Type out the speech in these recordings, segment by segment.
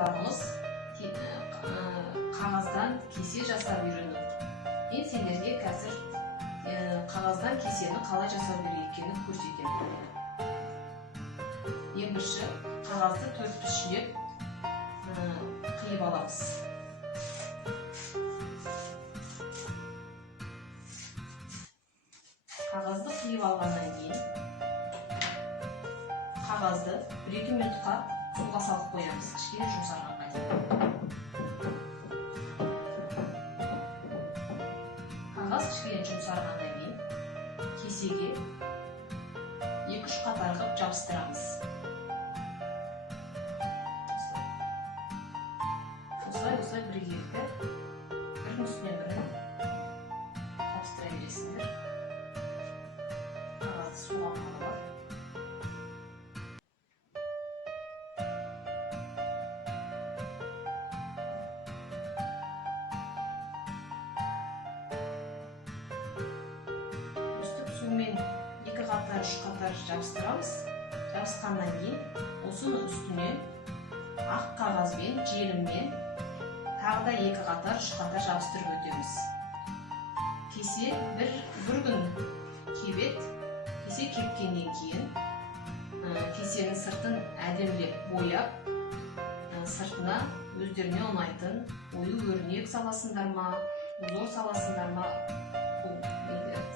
жоспарларымыз қағаздан кесе жасап үйрену. Мен сендерге қазір қағаздан кесені қалай жасау керек екенін көрсетемін. Ең бірінші қағазды төрт пішілеп қиып аламыз. Қағазды қиып алғаннан кейін қағазды 1-2 минутқа суға салып қоямыз, кішкене жұмсарғанға дейін. Қағаз кішкене жұмсарғаннан кейін кесеге 2-3 қатар қылып жабыстырамыз. Осылай біргелкі бірінің үстіне бірін жабыстыра бересіңдер. Қағазды суға малып. Сумен 2 қатар, 3 қатар жабыстырамыз. Жабысқаннан кейін осының үстіне ақ қағазбен, желіммен тағы да 2 қатар, 3 қатар жабыстырып өтеміз. Кесе бір күн кебет. Кесе кепкеннен кейін кесенің сыртын әдемілеп бояп, сыртына өздеріне ұнайтын ою-өрнек саласындар ма, узор саласындар ма,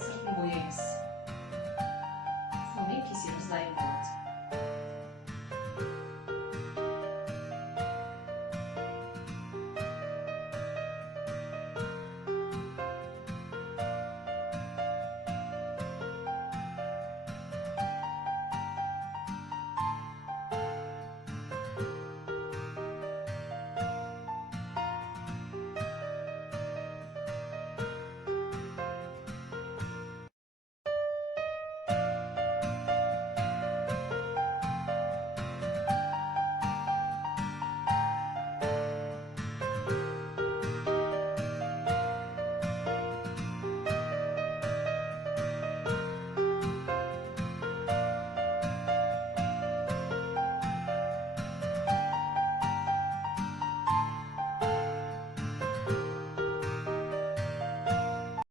сыртын бояймыз. Сонымен кесеміз дайын болады.